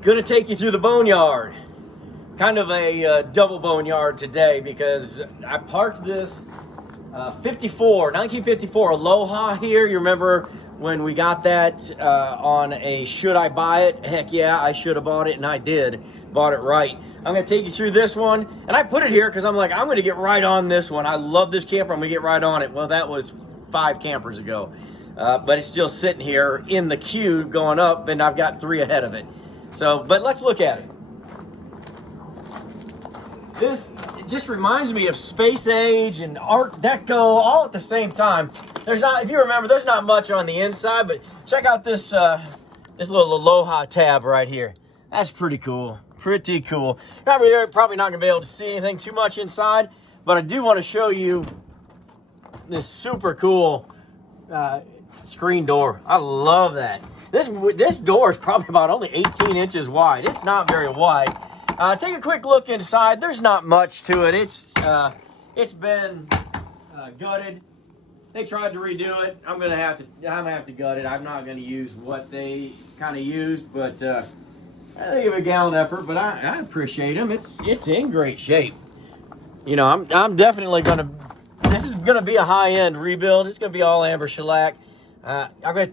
Gonna take you through the Boneyard. Kind of a double Boneyard today because I parked this 1954 Aloha here. You remember when we got that on a should I buy it? Heck yeah, I should have bought it, and I did. Bought it right. I'm gonna take you through this one, and I put it here because I'm like, I'm gonna get right on this one. I love this camper, I'm gonna get right on it. Well, that was 5 campers ago. But it's still sitting here in the queue going up, and I've got 3 ahead of it. So, but let's look at it. This just reminds me of Space Age and Art Deco all at the same time. There's not, if you remember, there's not much on the inside, but check out this this little Aloha tab right here. That's pretty cool. Pretty cool. Probably not gonna be able to see anything too much inside, but I do want to show you this super cool screen door. I love that. This door is probably about only 18 inches wide. It's not very wide. Take a quick look inside. There's not much to it. It's been gutted. They tried to redo it. I'm gonna have to gut it. I'm not gonna use what they kind of used, but they give it a gallon effort. But I appreciate them. It's in great shape. You know, I'm definitely gonna. This is gonna be a high-end rebuild. It's gonna be all amber shellac. I'm gonna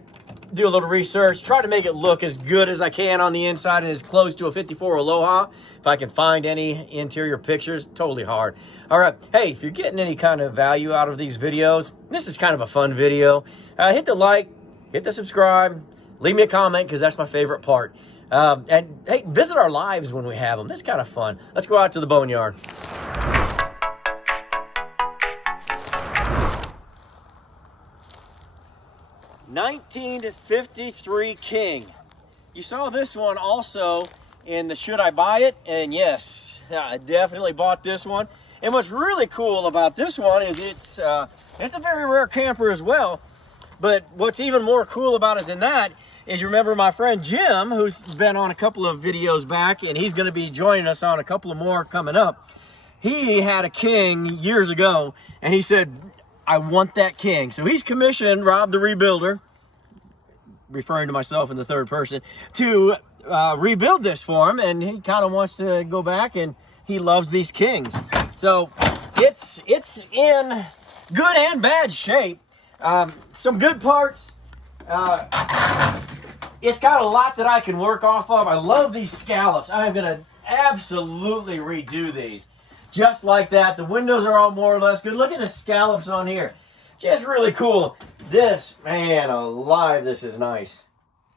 do a little research, try to make it look as good as I can on the inside and as close to a 54 Aloha. If I can find any interior pictures, totally hard. All right, hey, if you're getting any kind of value out of these videos, this is kind of a fun video. Hit the like, hit the subscribe, leave me a comment because that's my favorite part. And hey, visit our lives when we have them. That's kind of fun. Let's go out to the Boneyard. '53 King. You saw this one also in the Should I Buy It? And yes, I definitely bought this one. And what's really cool about this one is it's a very rare camper as well. But what's even more cool about it than that is, you remember my friend Jim, who's been on a couple of videos back, and he's going to be joining us on a couple of more coming up. He had a King years ago, and he said, I want that King. So he's commissioned Rob the Rebuilder, referring to myself in the third person, to rebuild this for him, and he kind of wants to go back, and he loves these Kings. So it's in good and bad shape. Some good parts. It's got a lot that I can work off of. I love these scallops. I'm gonna absolutely redo these. Just like that. The windows are all more or less good. Look at the scallops on here. Just really cool. This, man alive, this is nice.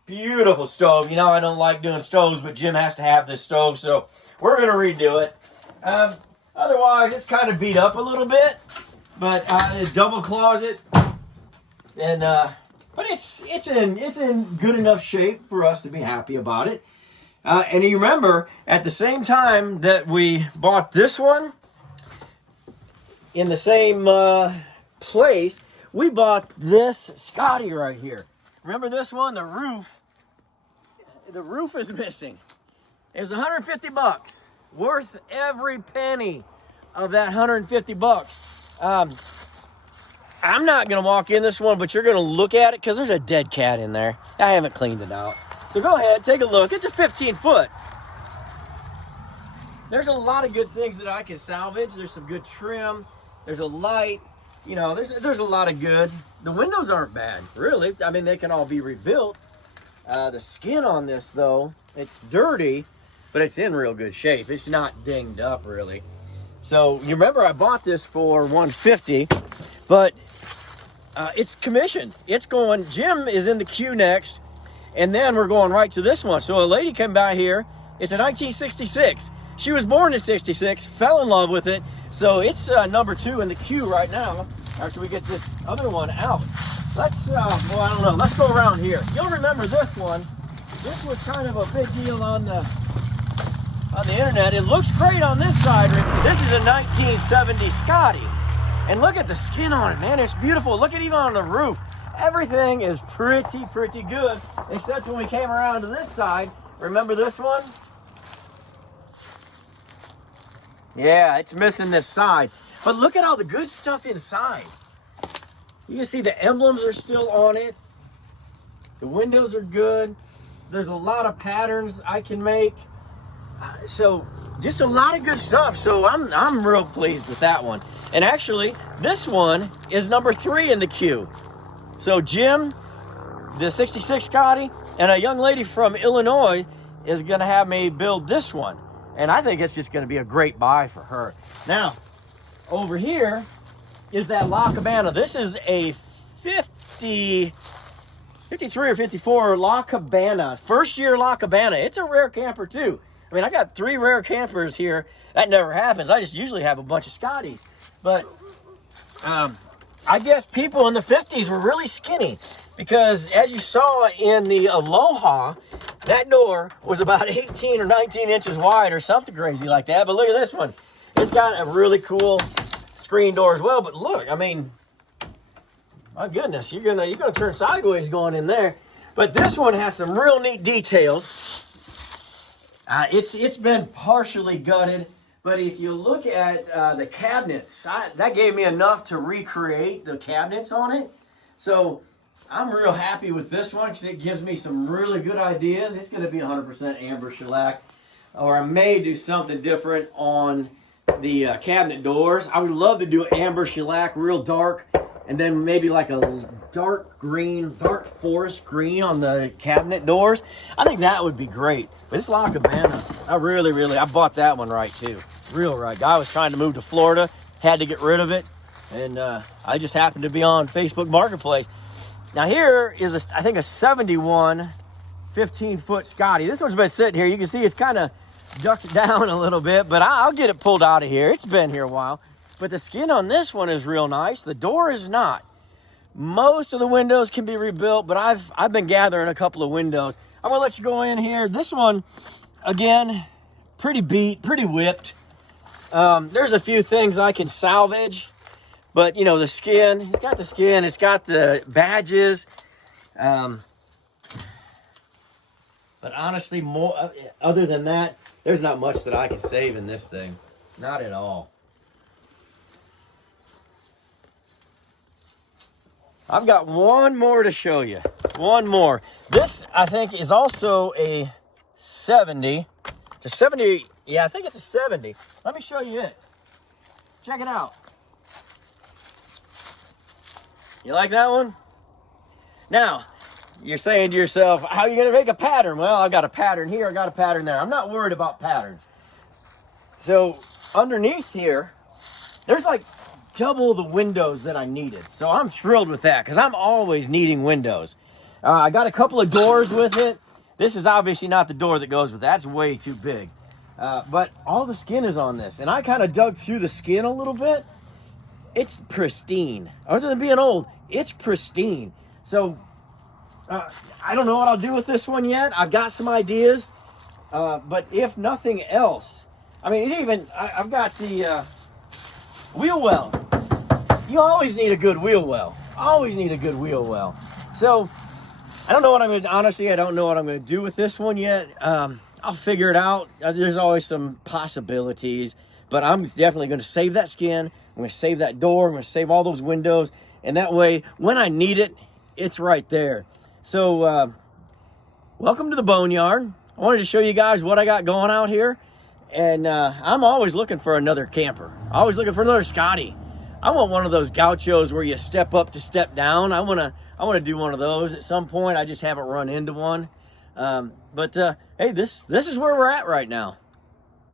Beautiful stove. You know, I don't like doing stoves, but Jim has to have this stove, so we're going to redo it. Otherwise, it's kind of beat up a little bit, but it's double closet. And but it's in good enough shape for us to be happy about it. And you remember, at the same time that we bought this one, in the same place, we bought this Scotty right here. Remember this one? The roof is missing. It was 150 bucks. Worth every penny of that 150 bucks. I'm not going to walk in this one, but you're going to look at it because there's a dead cat in there. I haven't cleaned it out. So go ahead, take a look. It's a 15-foot. There's a lot of good things that I can salvage. There's some good trim. There's a light. You know, there's a lot of good. The windows aren't bad, really. I mean, they can all be rebuilt. The skin on this, though, it's dirty, but it's in real good shape. It's not dinged up, really. So you remember I bought this for $150, but it's commissioned. It's going. Jim is in the queue next. And then we're going right to this one. So a lady came by here. It's a 1966. She was born in 66, fell in love with it. So it's number 2 in the queue right now after we get this other one out. Let's, well, I don't know. Let's go around here. You'll remember this one. This was kind of a big deal on the internet. It looks great on this side. This is a 1970 Scotty. And look at the skin on it, man. It's beautiful. Look at even on the roof. Everything is pretty good, except when we came around to this side. Remember this one? Yeah, it's missing this side. But look at all the good stuff inside. You can see the emblems are still on it. The windows are good. There's a lot of patterns I can make. So just a lot of good stuff. So I'm real pleased with that one. And actually, this one is number 3 in the queue. So Jim, the 66 Scotty, and a young lady from Illinois is going to have me build this one. And I think it's just going to be a great buy for her. Now, over here is that La Cabana. This is a 53 or 54 La Cabana. First year La Cabana. It's a rare camper too. I mean, I got 3 rare campers here. That never happens. I just usually have a bunch of Scotties. But I guess people in the 50s were really skinny, because as you saw in the Aloha, that door was about 18 or 19 inches wide or something crazy like that. But look at this one. It's got a really cool screen door as well. But look, I mean, my goodness, you're gonna turn sideways going in there. But this one has some real neat details. It's been partially gutted, but if you look at the cabinets, that gave me enough to recreate the cabinets on it. So I'm real happy with this one because it gives me some really good ideas. It's going to be 100% amber shellac, or I may do something different on the cabinet doors. I would love to do amber shellac, real dark, and then maybe like a dark green, dark forest green on the cabinet doors. I think that would be great. But this La Cabana, I bought that one right too. Real right. Guy was trying to move to Florida, had to get rid of it, and I just happened to be on Facebook Marketplace. Now here is, I think, a 71 15-foot Scotty. This one's been sitting here. You can see it's kind of ducked down a little bit, but I'll get it pulled out of here. It's been here a while. But the skin on this one is real nice. The door is not. Most of the windows can be rebuilt, but I've been gathering a couple of windows. I'm gonna let you go in here. This one, again, pretty beat, pretty whipped. There's a few things I can salvage, but you know, the skin, it's got the skin, it's got the badges. But honestly, more other than that, there's not much that I can save in this thing. Not at all. I've got one more to show you. One more. This, I think, is also a 70. It's a 70. Yeah, I think it's a 70. Let me show you it. Check it out. You like that one? Now, you're saying to yourself, how are you going to make a pattern? Well, I've got a pattern here. I got a pattern there. I'm not worried about patterns. So underneath here, there's like double the windows that I needed. So I'm thrilled with that because I'm always needing windows. I got a couple of doors with it. This is obviously not the door that goes with that. That's way too big. But all the skin is on this. And I kind of dug through the skin a little bit. It's pristine. Other than being old, it's pristine. So I don't know what I'll do with this one yet. I've got some ideas. But if nothing else, I mean, I've got the wheel wells. You always need a good wheel well. Always need a good wheel well. So I don't know what I'm going to, honestly, I don't know what I'm going to do with this one yet. I'll figure it out. There's always some possibilities, but I'm definitely going to save that skin. I'm going to save that door. I'm going to save all those windows. And that way, when I need it, it's right there. So welcome to the Boneyard. I wanted to show you guys what I got going out here. And I'm always looking for another camper. Always looking for another Scotty. I want one of those gauchos where you step up to step down. I want to do one of those at some point. I just haven't run into one. But hey, this is where we're at right now.